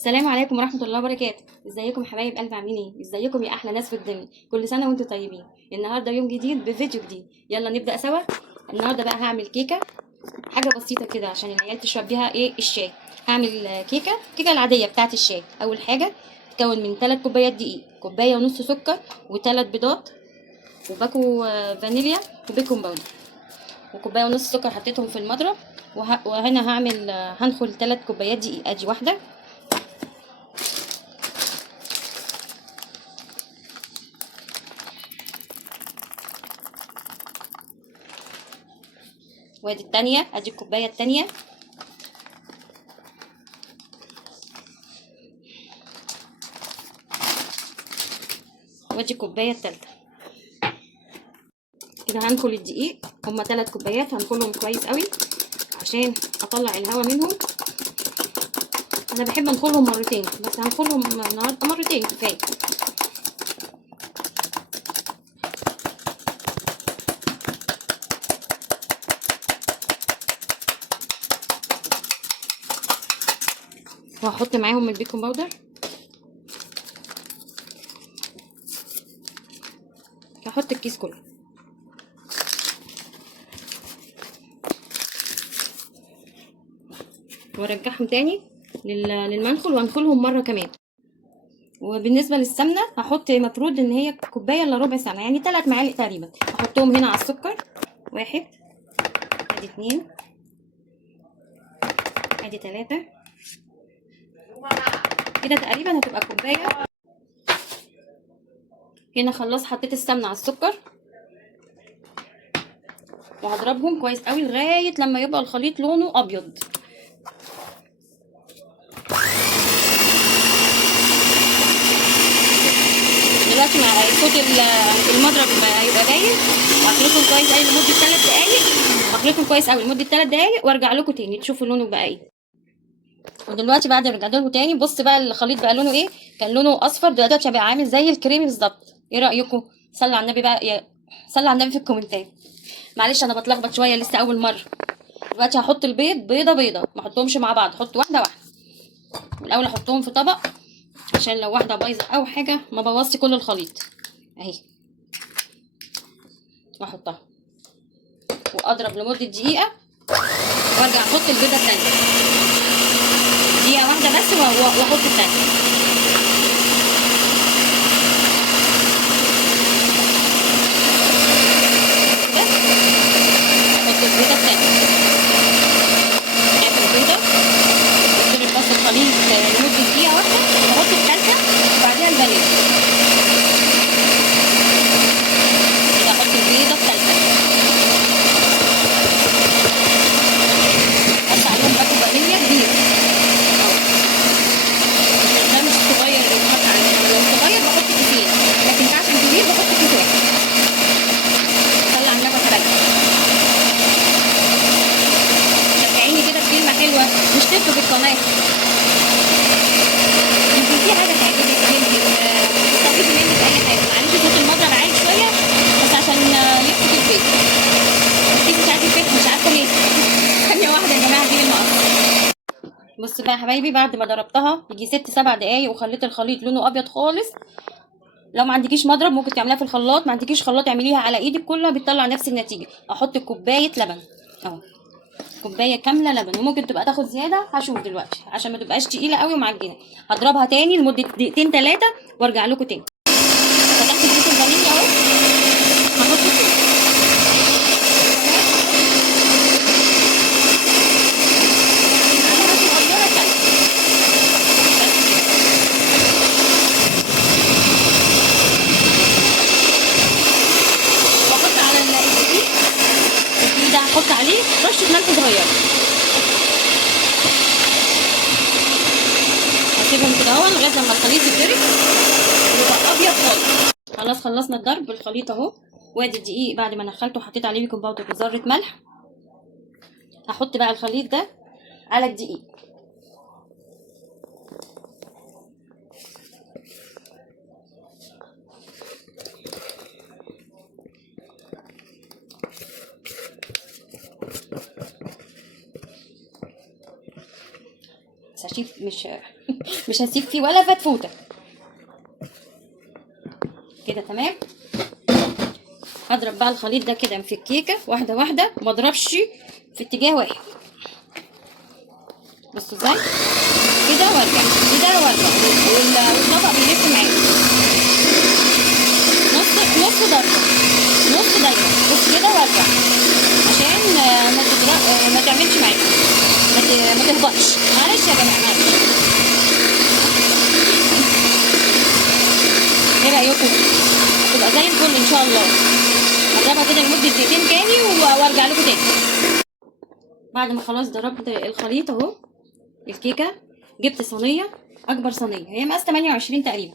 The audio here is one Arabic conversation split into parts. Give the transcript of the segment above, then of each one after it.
السلام عليكم ورحمة الله وبركاته. ازيكم حبايب قلب، عاملين ايه؟ ازيكم يا احلى ناس في الدنيا؟ كل سنة وانتم طيبين. النهارده يوم جديد بفيديو جديد، يلا نبدأ سوا. النهارده بقى هعمل كيكة، حاجة بسيطة كده عشان العيال تشرب بيها ايه الشاي. هعمل كيكة العادية بتاعة الشاي. اول حاجة تكون من 3 كوبايات دقيق، كوباية ونص سكر، و3 بيضات، وباكو فانيليا، وبيكنج باودر، وكوباية ونص سكر حطيتهم في المضرب. وهنا هعمل هنخل 3 كوبايات دقيق، ادي واحدة، وادي التانية، ادي الكوباية التانية، وادي الكوباية التالتة. كده هنخل الدقيق، هما 3 كوبايات، هنخلهم كويس قوي عشان اطلع الهواء منهم. انا بحب انخلهم مرتين، بس هنخلهم النهارده مرتين كفايه. وهحط معاهم البيكنج باودر، هحط الكيس كله، وارجعهم تاني للمنخل، وانخلهم مره كمان. وبالنسبه للسمنه هحط مفروض ان هي كوبايه الا ربع سمنه، يعني 3 معالق تقريبا. هحطهم هنا على السكر، 1، ادي 2، ادي 3، كده تقريبا هتبقى كوبايه. هنا خلاص حطيت السمنه على السكر، وهضربهم كويس قوي لغايه لما يبقى الخليط لونه ابيض. دلوقتي مع صوت المضرب هيبقى باين، وهخلطهم كويس قوي لمده 3 دقايق، وهخلطهم كويس قوي لمده 3 دقايق، وارجع لكم تاني تشوفوا لونه بقى ايه. ودلوقتي بعد ما رجعت لكم تاني، بص بقى الخليط بقى لونه ايه. كان لونه اصفر، دلوقتي بقى عامل زي الكريمي بالظبط. ايه رايكم؟ صلوا على النبي بقى صلوا على النبي في الكومنتات. معلش انا بتلخبط شويه، لسه اول مره. دلوقتي هحط البيض بيضه بيضه، ما احطهمش مع بعض، احط واحده واحده. الاول احطهم في طبق عشان لو واحده بايظه او حاجه ما بوظش كل الخليط. اهي، واحطها واضرب لمده دقيقه، وارجع احط البيضه الثانيه. دقيقه واحده بس واحط الثانيه. احط البيضه الثانيه، اخر بيضه، اضرب بس الخليط لمده دقيقه واحده، واحط الثالثه، وبعديها الفانيليا. كده احط البيضه الثالثه، احط عليهم باكو فانيليا كبير اهو، ده مش صغير اللي بحط عليه. لو صغير بحط كيسين، لكن ده عشان كبير بحط كيس واحد. طلع النبته راجعه. شجعيني كده بكلمه حلوه، واشتركوا في القناه. يمكن في حاجه تعجبك، يمكن تستفيدي مني في اي حاجه. معلش صوت المضرب عالي شويه، بس عشان يبسط البيت. اكيد مش عارفه البيت، مش عارفه ليه. ثانيه واحده يا جماعه، دي المقص. بص بقى يا حبايبي، بعد ما ضربتها يجي 6-7 دقايق، وخليت الخليط لونه ابيض خالص. لو ما عندكيش مضرب ممكن تعمليها في الخلاط، ما عندكيش خلاط اعمليها على ايدك، كلها بتطلع نفس النتيجه. احط كوبايه لبن اهو، كوبايه كامله لبن، وممكن تبقى تاخد زياده، هشوف دلوقتي عشان ما تبقاش تقيله قوي ومعجنه. هضربها تاني لمده دقيقتين 3، وارجع لكم تاني. فتحت كيس الفانيليا اهو، هحط فيه واحط على الدقيق ده، هحط عليه رشه ملح صغيره. هسيبهم كده اهو لغايه لما الخليط يتضرب ويبقى ابيض خالص. خلاص خلصنا الضرب بالخليط اهو. وادي الدقيق بعد ما نخلته وحطيت عليه بيكنج باودر وذره ملح. هحط بقى الخليط ده على الدقيق. بس هشيل مش مش هسيب فيه ولا فتفوته كده. تمام. هضرب بقى الخليط ده كده في الكيكه واحده واحده، ما اضربش في اتجاه واحد. بصوا ازاي كده وارجع كده وارجع، والطبق بيلف معايا نص ضربه نص دايره. بص كده وارجع عشان ما تعملش معايا، ما تهبطش. معلش يا جماعه معلش. ايه رايكم؟ هتبقى زي الفل ان شاء الله. هضربها كده لمده دقيقتين تاني وارجع لكم تاني. بعد ما خلاص ضربت الخليط اهو الكيكه، جبت صينيه اكبر صينيه، هي مقاس 28 تقريبا.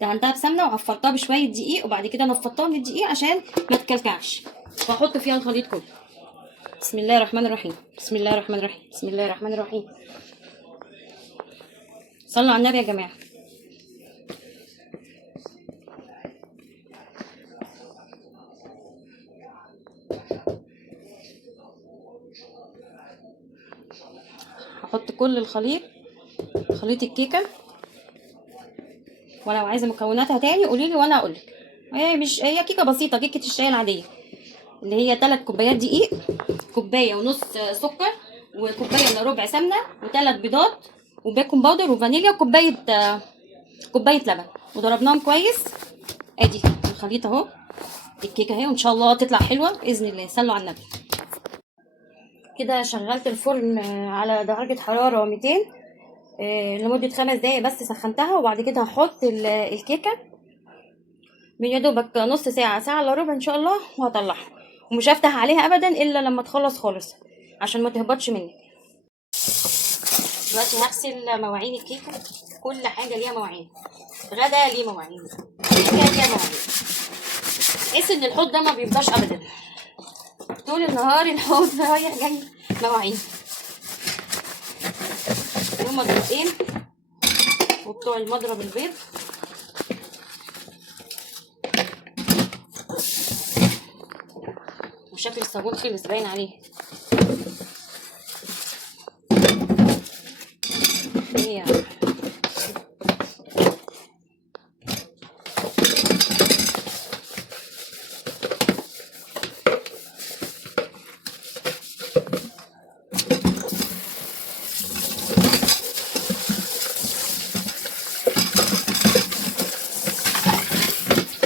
دهنتها بسمنه وعفرتها بشويه دقيق، وبعد كده نفضتها من الدقيق عشان ما تكلكعش، واحط فيها الخليط كله. بسم الله الرحمن الرحيم، بسم الله الرحمن الرحيم، بسم الله الرحمن الرحيم. صلوا على النبي يا جماعه. هحط كل الخليط، خليط الكيكه، ولو عايزه مكوناتها تاني قولي لي وانا اقول لك. هي كيكه بسيطه، كيكه الشاي العاديه اللي هي 3 كوبايات دقيق، كوبايه ونص سكر، وكوبايه الا ربع سمنه، و3 بيضات، وبيكنج باودر وفانيليا، كوبايه لبن، وضربناهم كويس. ادي الخليط اهو، الكيكه اهي، وان شاء الله تطلع حلوه باذن الله. صلوا على النبي. كده شغلت الفرن على درجه حراره 200 لمده 5 دقايق بس، سخنتها. وبعد كده هحط الكيكه من يا دوبك نص ساعه الا ربع ان شاء الله، وهطلعها. ومش هفتح عليها ابدا الا لما تخلص خالص عشان ما تهبطش مني. دلوقتي هغسل مواعين الكيكه، كل حاجه ليها مواعين، غدا ليه مواعين، كيكه ليها مواعين. تحس ان الحوض ده ما بيفضاش ابدا، طول النهار الحوض رايح جاي مواعين. ومضربين وبتوع المضرب البيض، وشكل الصابون خلص باين عليه. هي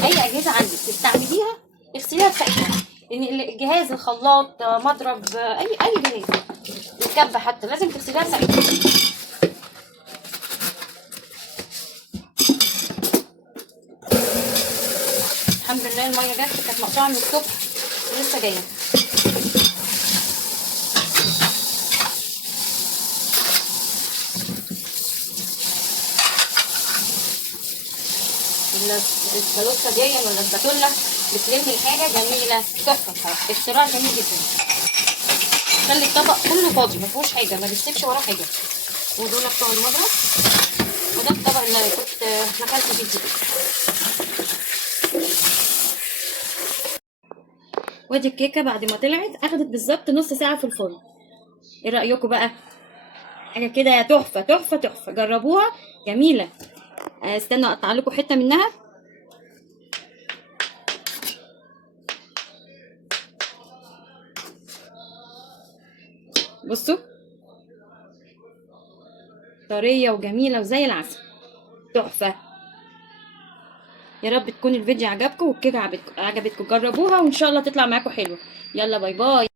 اي اجهزه عندك تستعمليها اغسليها بسائل، لان الجهاز الخلاط مضرب اي جهاز، الكبه حتى لازم تغسليها بسائل. الحمد لله الميه جت، كانت مقطوعه من الصبح ولسه جايه. السلوكه دي ولا الباتوله بتلم الحاجه جميله تحفه بصراحه، اختراع جميل جدا. خلي الطبق كله فاضي ما فيهوش حاجه، ما بيسيبش وراه حاجه. ودول بتوع المضرب، وده الطبق اللي كنت نقلت فيه الدقيق. وادي الكيكه بعد ما طلعت اخدت بالظبط نص ساعه في الفرن. ايه رايكم بقى؟ حاجه كده تحفه تحفه تحفه، جربوها جميله. استنى اقطع لكم حته منها. بصوا طريه وجميله وزي العسل، تحفه. يا رب تكون الفيديو عجبكم والكيكه عجبتكم، جربوها وان شاء الله تطلع معاكم حلوه. يلا باي باي.